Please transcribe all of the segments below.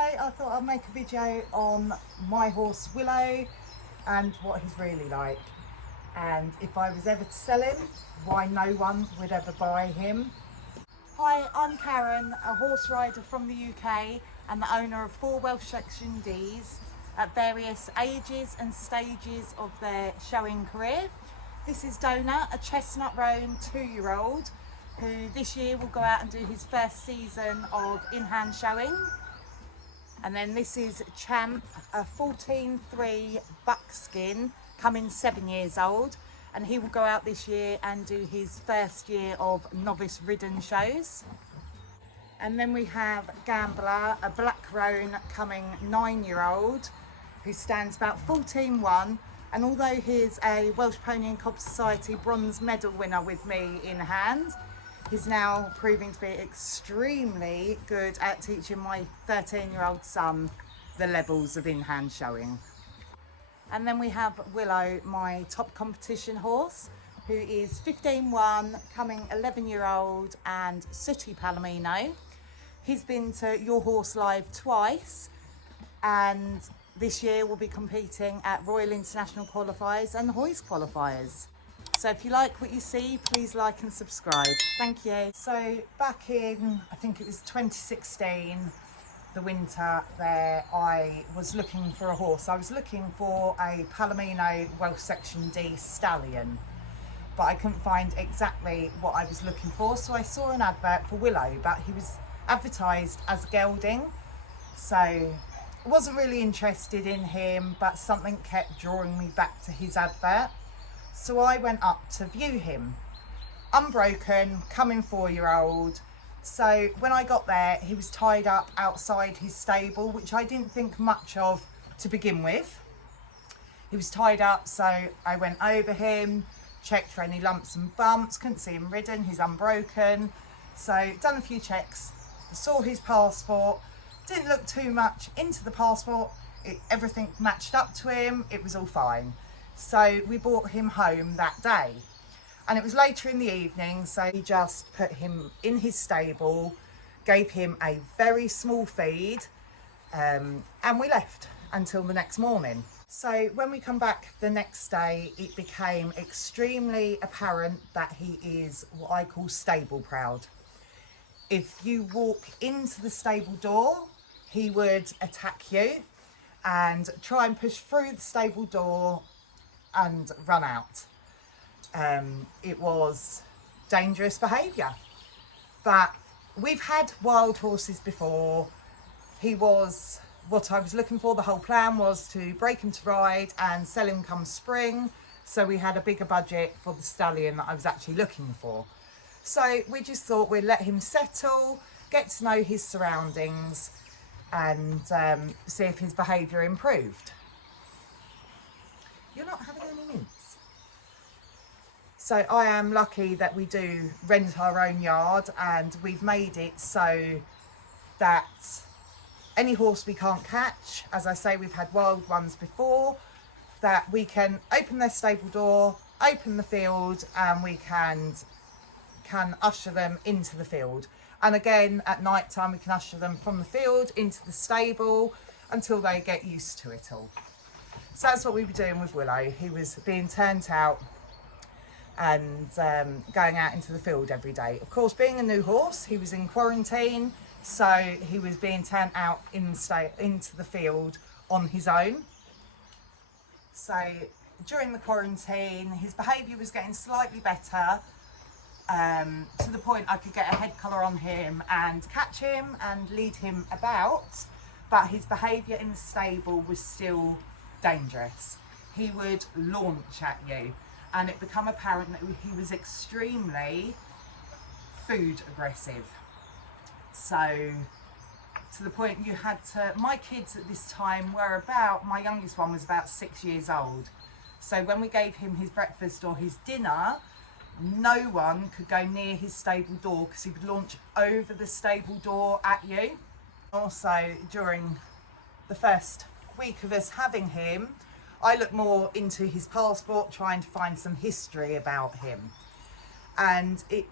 today I thought I'd make a video on my horse Willow and what he's really like, and if I was ever to sell him, why no one would ever buy him. Hi, I'm Karen, a horse rider from the UK and the owner of 4 Welsh Section Ds at various ages and stages of their showing career. This is Donut, a Chestnut roan 2-year-old who this year will go out and do his first season of in-hand showing. And then this is Champ, a 14-3 Buckskin, coming 7 years old, and he will go out this year and do his first year of novice ridden shows. And then we have Gambler, a black roan coming 9-year-old, who stands about 14-1, and although he's a Welsh Pony and Cob Society bronze medal winner with me in hand, he's now proving to be extremely good at teaching my 13-year-old son the levels of in-hand showing. And then we have Willow, my top competition horse, who is 15-1, coming 11-year-old and Sooty palomino. He's been to Your Horse Live twice, and this year we'll be competing at Royal International Qualifiers and Hoist Qualifiers. So if you like what you see, please like and subscribe. Thank you. So back in, I think it was 2016, the winter there, I was looking for a horse. I was looking for a palomino Welsh Section D stallion, but I couldn't find exactly what I was looking for. So I saw an advert for Willow, but he was advertised as gelding. So I wasn't really interested in him, but something kept drawing me back to his advert. So I went up to view him. Unbroken, coming 4-year-old. So when I got there, he was tied up outside his stable, which I didn't think much of to begin with. He was tied up, so I went over him, checked for any lumps and bumps, couldn't see him ridden, he's unbroken. So done a few checks, saw his passport, didn't look too much into the passport, everything matched up to him, it was all fine. So we brought him home that day, and it was later in the evening, so he just put him in his stable, gave him a very small feed, and we left until the next morning. So when we come back the next day, it became extremely apparent that he is what I call stable proud. If you walk into the stable door, he would attack you and try and push through the stable door and run out. It was dangerous behaviour, but we've had wild horses before. He was what I was looking for. The whole plan was to break him to ride and sell him come spring, so we had a bigger budget for the stallion that I was actually looking for. So we just thought we'd let him settle, get to know his surroundings, and see if his behaviour improved. You're not having any mints. So I am lucky that we do rent our own yard, and we've made it so that any horse we can't catch, as I say, we've had wild ones before, that we can open their stable door, open the field, and we can usher them into the field. And again, at night time, we can usher them from the field into the stable until they get used to it all. So that's what we were doing with Willow. He was being turned out and going out into the field every day. Of course, being a new horse, he was in quarantine, so he was being turned out into the field on his own. So during the quarantine, his behaviour was getting slightly better, to the point I could get a head collar on him and catch him and lead him about, but his behaviour in the stable was still dangerous. He would launch at you, and it became apparent that he was extremely food aggressive. So to the point you had to, my kids at this time were about, my youngest one was about 6 years old. So when we gave him his breakfast or his dinner, no one could go near his stable door because he would launch over the stable door at you. Also, during the first week of us having him, I looked more into his passport, trying to find some history about him, and it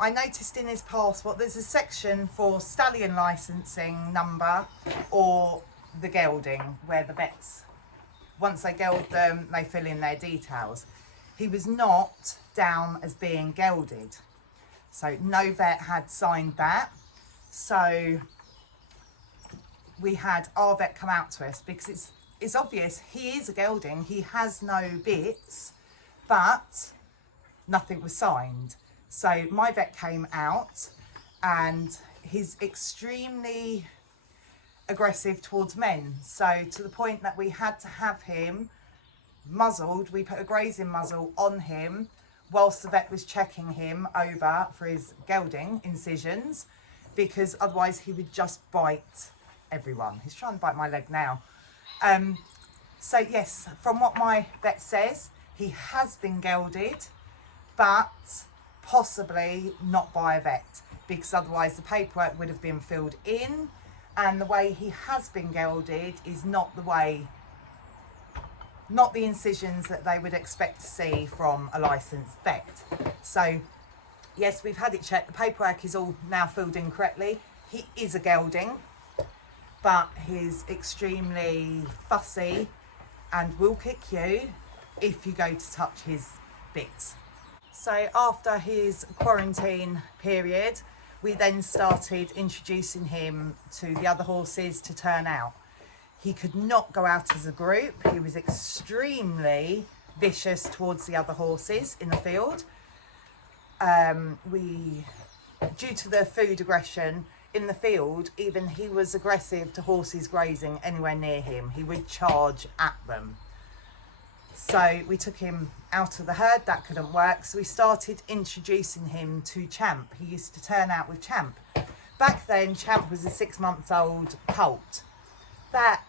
I noticed in his passport there's a section for stallion licensing number or the gelding, where the vets, once they geld them, they fill in their details. He was not down as being gelded, so no vet had signed that. So we had our vet come out to us, because it's obvious he is a gelding, he has no bits, but nothing was signed. So my vet came out, and he's extremely aggressive towards men, so to the point that we had to have him muzzled. We put a grazing muzzle on him whilst the vet was checking him over for his gelding incisions, because otherwise he would just bite everyone. He's trying to bite my leg now. So yes, from what my vet says, he has been gelded, but possibly not by a vet, because otherwise the paperwork would have been filled in, and the way he has been gelded is not the incisions that they would expect to see from a licensed vet. So yes, we've had it checked, the paperwork is all now filled in correctly. He is a gelding, but he's extremely fussy and will kick you if you go to touch his bits. So after his quarantine period, we then started introducing him to the other horses to turn out. He could not go out as a group. He was extremely vicious towards the other horses in the field. Due to the food aggression in the field, even he was aggressive to horses grazing anywhere near him. He would charge at them. So we took him out of the herd. That couldn't work, so we started introducing him to Champ. He used to turn out with Champ. Back then, Champ was a 6-month-old colt that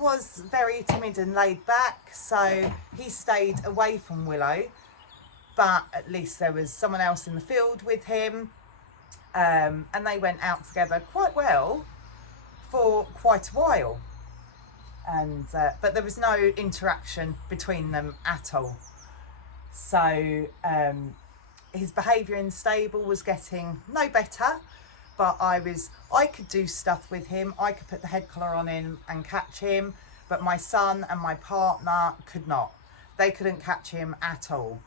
was very timid and laid back, so he stayed away from Willow, but at least there was someone else in the field with him, and they went out together quite well for quite a while. And but there was no interaction between them at all. So his behaviour in the stable was getting no better, but I could do stuff with him. I could put the head collar on him and catch him, but my son and my partner could not. They couldn't catch him at all.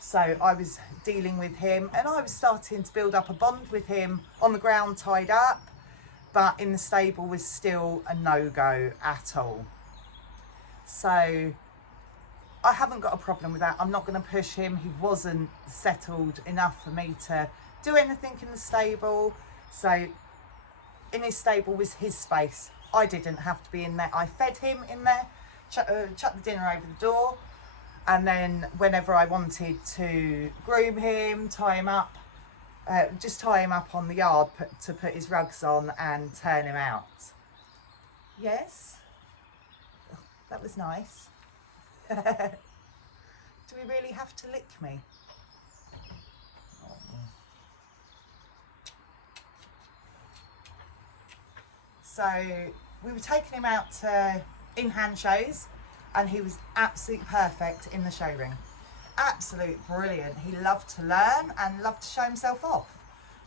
So I was dealing with him, and I was starting to build up a bond with him on the ground tied up, but in the stable was still a no-go at all. So I haven't got a problem with that. I'm not going to push him. He wasn't settled enough for me to do anything in the stable. So in his stable was his space. I didn't have to be in there. I fed him in there, chucked the dinner over the door, and then whenever I wanted to groom him, tie him up, just tie him up on the yard to put his rugs on and turn him out. Yes? Oh, that was nice. Do we really have to lick me? Oh. So we were taking him out to in-hand shows, and he was absolutely perfect in the show ring. Absolute brilliant. He loved to learn and loved to show himself off,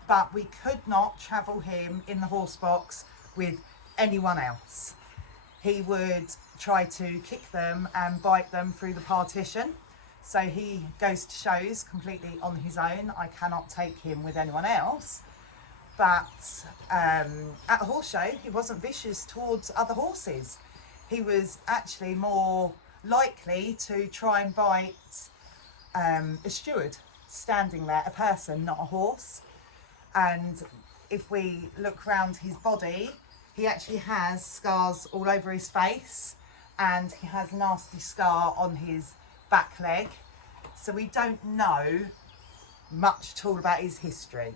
but we could not travel him in the horse box with anyone else. He would try to kick them and bite them through the partition. So he goes to shows completely on his own. I cannot take him with anyone else. But at a horse show, he wasn't vicious towards other horses. He was actually more likely to try and bite a steward standing there, a person, not a horse. And if we look around his body, he actually has scars all over his face, and he has a nasty scar on his back leg. So we don't know much at all about his history.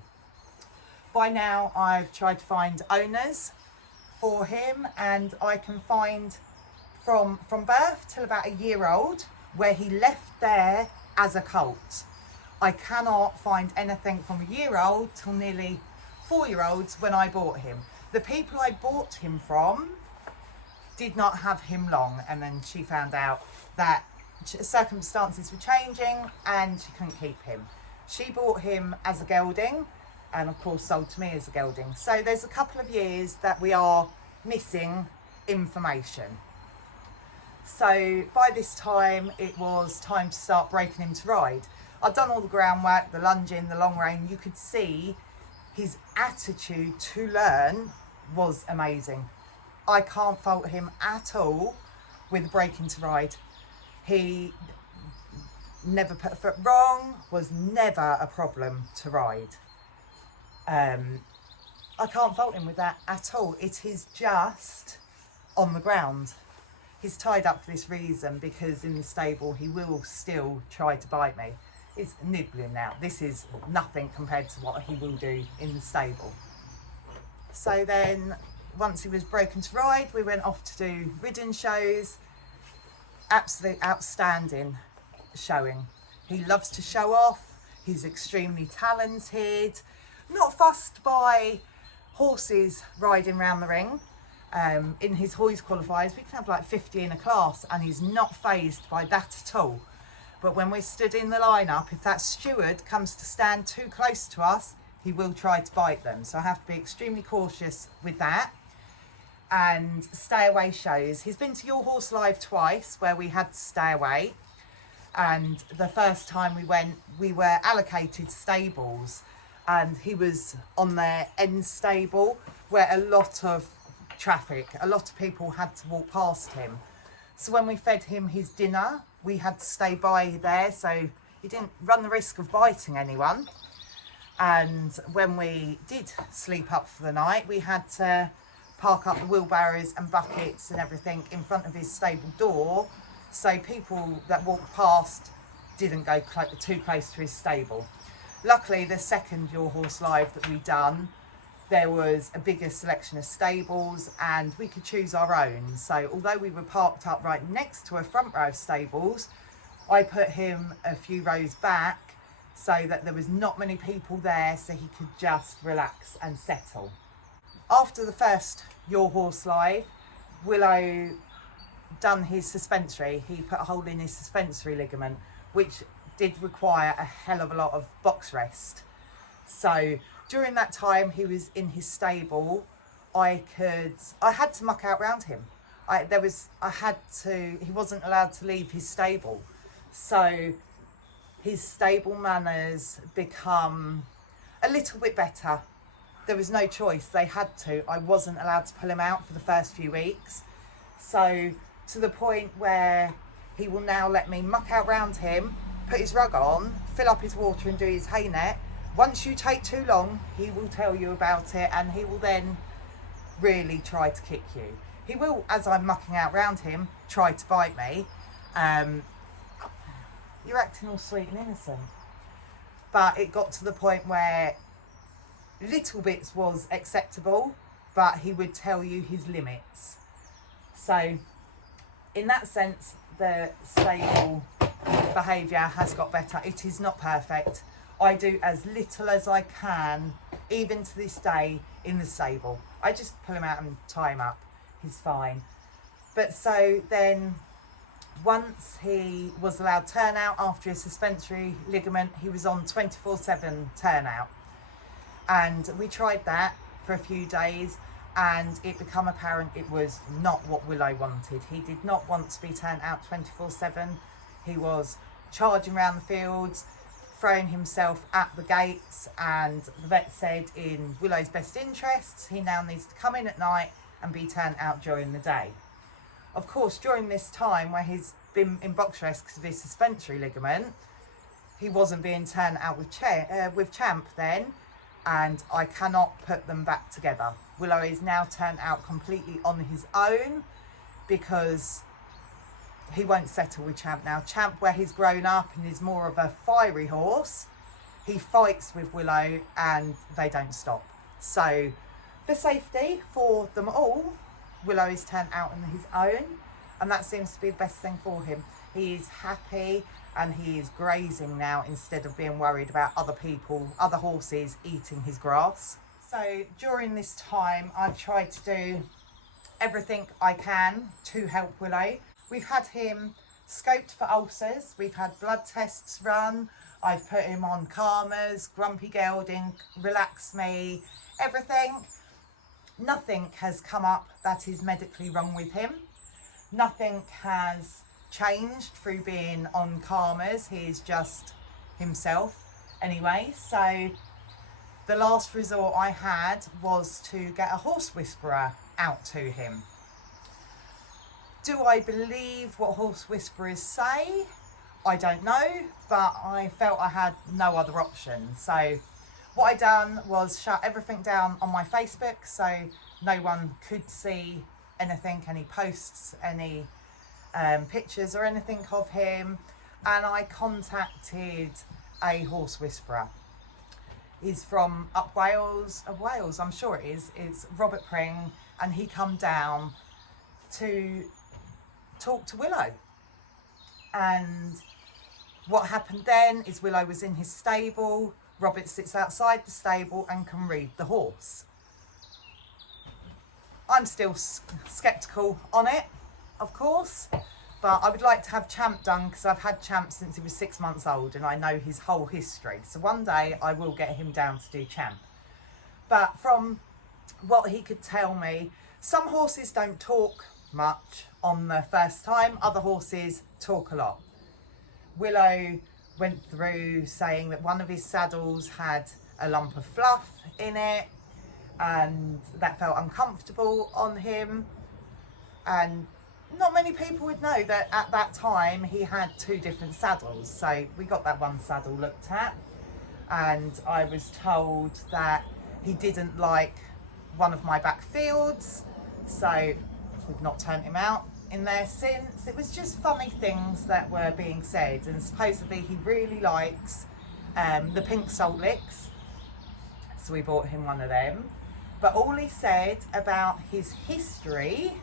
By now I've tried to find owners for him, and I can find from birth till about a year old where he left there as a colt. I cannot find anything from a year old till nearly 4-year-olds when I bought him. The people I bought him from did not have him long, and then she found out that circumstances were changing and she couldn't keep him. She bought him as a gelding and of course sold to me as a gelding. So there's a couple of years that we are missing information. So by this time it was time to start breaking him to ride. I'd done all the groundwork, the lunging, the long rein. You could see his attitude to learn was amazing. I can't fault him at all with breaking to ride. He never put a foot wrong, was never a problem to ride. I can't fault him with that at all. It is just on the ground. He's tied up for this reason, because in the stable he will still try to bite me. It's nibbling now. This is nothing compared to what he will do in the stable. So then once he was broken to ride, we went off to do ridden shows. Absolute outstanding showing. He loves to show off. He's extremely talented. Not fussed by horses riding around the ring. In his hoys qualifiers, we can have like 50 in a class, and he's not fazed by that at all. But when we're stood in the lineup, if that steward comes to stand too close to us, he will try to bite them. So I have to be extremely cautious with that. And stay away shows. He's been to Your Horse Live twice where we had to stay away. And the first time we went, we were allocated stables, and he was on their end stable where a lot of traffic, a lot of people had to walk past him. So when we fed him his dinner, we had to stay by there so he didn't run the risk of biting anyone. And when we did sleep up for the night, we had to park up the wheelbarrows and buckets and everything in front of his stable door, so people that walked past didn't go too close to his stable. Luckily, the second Your Horse Live that we done, there was a bigger selection of stables and we could choose our own. So although we were parked up right next to a front row of stables, I put him a few rows back so that there was not many people there, so he could just relax and settle. After the first Your Horse Live, Willow done his suspensory. He put a hole in his suspensory ligament, which did require a hell of a lot of box rest. So during that time he was in his stable, I had to muck out round him. He wasn't allowed to leave his stable. So his stable manners become a little bit better. There was no choice, they had to. I wasn't allowed to pull him out for the first few weeks. So to the point where he will now let me muck out round him, put his rug on, fill up his water and do his hay net. Once you take too long, he will tell you about it, and he will then really try to kick you. He will, as I'm mucking out round him, try to bite me. You're acting all sweet and innocent. But it got to the point where little bits was acceptable, but he would tell you his limits. So in that sense, the stable behaviour has got better. It is not perfect. I do as little as I can, even to this day, in the stable. I just pull him out and tie him up. He's fine. But so then, once he was allowed turnout after his suspensory ligament, he was on 24/7 turnout. And we tried that for a few days, and it became apparent it was not what Willow wanted. He did not want to be turned out 24/7. He was charging around the fields, throwing himself at the gates, and the vet said in Willow's best interests, he now needs to come in at night and be turned out during the day. Of course, during this time where he's been in box rest because of his suspensory ligament, he wasn't being turned out with Champ then, and I cannot put them back together. Willow is now turned out completely on his own because he won't settle with Champ now. Champ, where he's grown up and is more of a fiery horse, he fights with Willow and they don't stop. So for safety for them all, Willow is turned out on his own, and that seems to be the best thing for him. He is happy and he is grazing now instead of being worried about other people, other horses eating his grass. So during this time, I've tried to do everything I can to help Willow. We've had him scoped for ulcers, we've had blood tests run, I've put him on calmers, grumpy gelding, relax me, everything. Nothing has come up that is medically wrong with him. Nothing has changed through being on calmers. He's just himself anyway. So the last resort I had was to get a horse whisperer out to him. Do I believe what horse whisperers say? I don't know, but I felt I had no other option. So what I done was shut everything down on my Facebook, so no one could see anything, any posts, any pictures or anything of him. And I contacted a horse whisperer. He's from up Wales, I'm sure it is. It's Robert Pring, and he come down to talk to Willow. And what happened then is Willow was in his stable. Robert sits outside the stable and can read the horse. I'm still sceptical on it, of course, but I would like to have Champ done because I've had Champ since he was 6 months old and I know his whole history. So one day I will get him down to do Champ. But from what he could tell me, some horses don't talk much on the first time, other horses talk a lot. Willow went through saying that one of his saddles had a lump of fluff in it and that felt uncomfortable on him, and not many people would know that at that time he had 2 different saddles. So we got that one saddle looked at and I was told that he didn't like one of my back fields, so we've not turned him out in there since. It was just funny things that were being said, and supposedly he really likes the pink salt licks, so we bought him one of them. But all he said about his history,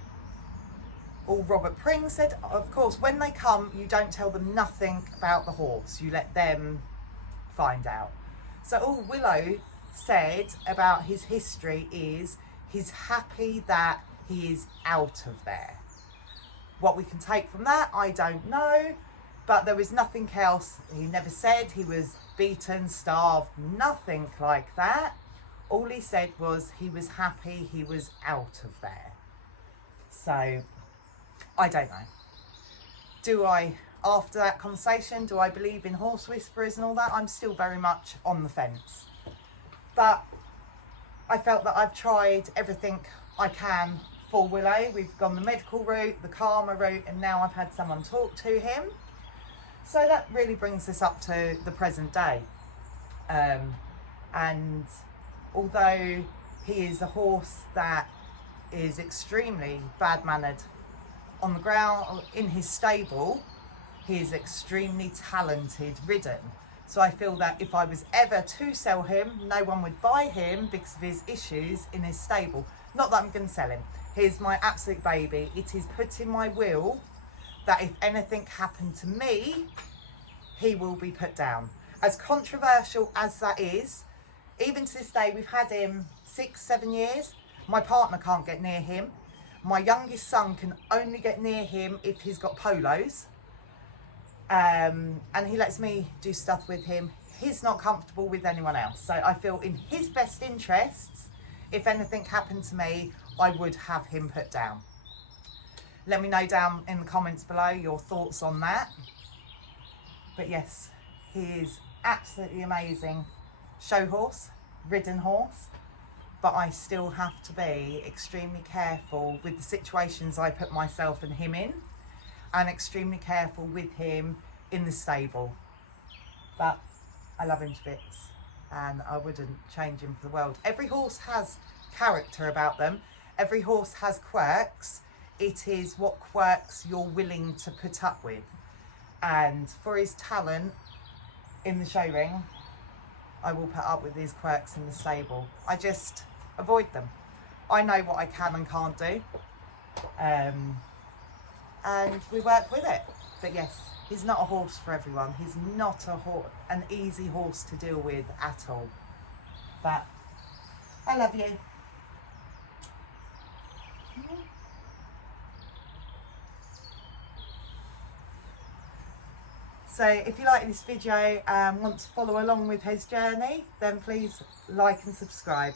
all Robert Pring said, of course when they come you don't tell them nothing about the horse, you let them find out. So all Willow said about his history is he's happy that he is out of there. What we can take from that, I don't know, but there was nothing else. He never said he was beaten, starved, nothing like that. All he said was he was happy he was out of there. So I don't know. Do I, after that conversation, do I believe in horse whisperers and all that? I'm still very much on the fence. But I felt that I've tried everything I can for Willow. We've gone the medical route, the calmer route, and now I've had someone talk to him. So that really brings us up to the present day. And although he is a horse that is extremely bad-mannered on the ground, in his stable, he is extremely talented ridden. So I feel that if I was ever to sell him, no one would buy him because of his issues in his stable. Not that I'm going to sell him. He's my absolute baby. It is put in my will that if anything happened to me, he will be put down. As controversial as that is, even to this day, we've had him 6-7 years. My partner can't get near him. My youngest son can only get near him if he's got polos. And he lets me do stuff with him. He's not comfortable with anyone else. So I feel in his best interests, if anything happened to me, I would have him put down. Let me know down in the comments below your thoughts on that. But yes, he is absolutely amazing show horse, ridden horse. But I still have to be extremely careful with the situations I put myself and him in, and extremely careful with him in the stable. But I love him to bits and I wouldn't change him for the world. Every horse has character about them. Every horse has quirks. It is what quirks you're willing to put up with. And for his talent in the show ring, I will put up with these quirks in the stable. I just avoid them. I know what I can and can't do, and we work with it. But yes, he's not a horse for everyone. He's not an easy horse to deal with at all. But I love you. So if you like this video and want to follow along with his journey, then please like and subscribe.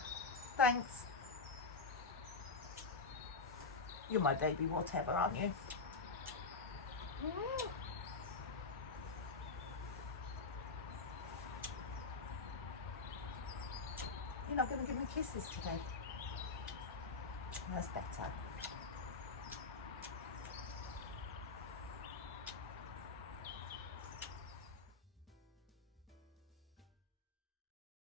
Thanks. You're my baby whatever, aren't you? You're not going to give me kisses today. That's better.